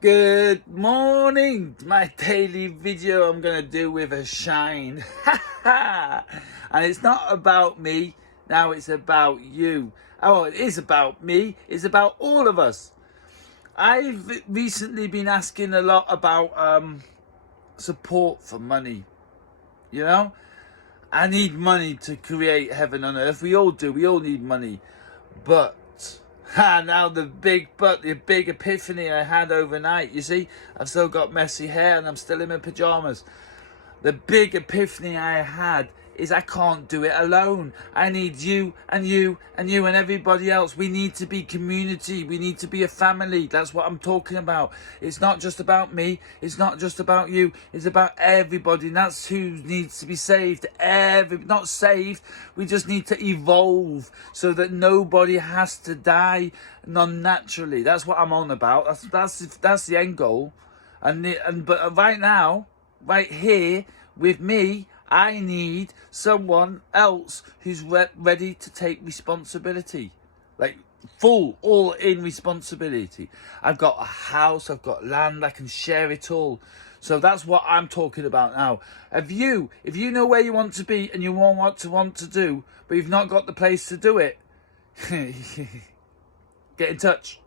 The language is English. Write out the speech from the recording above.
Good morning. My daily video I'm gonna do with a shine. And it's not about me now, it's about you. Oh, it is about me, it's about all of us. I've recently been asking a lot about support for money. You know, I need money to create heaven on earth. We all do, we all need money. But now the big epiphany I had overnight. You see, I've still got messy hair and I'm still in my pajamas. The big epiphany I had is I can't do it alone. I need you and you and you and everybody else. We need to be community. We need to be a family. That's what I'm talking about. It's not just about me. It's not just about you. It's about everybody. And that's who needs to be saved. Not saved. We just need to evolve so that nobody has to die non-naturally. That's what I'm on about. That's the end goal. But right now, right here with me, I need someone else who's ready to take responsibility, like full, all in responsibility. I've got a house, I've got land, I can share it all. So that's what I'm talking about now. If you know where you want to be and you want to do, but you've not got the place to do it, get in touch.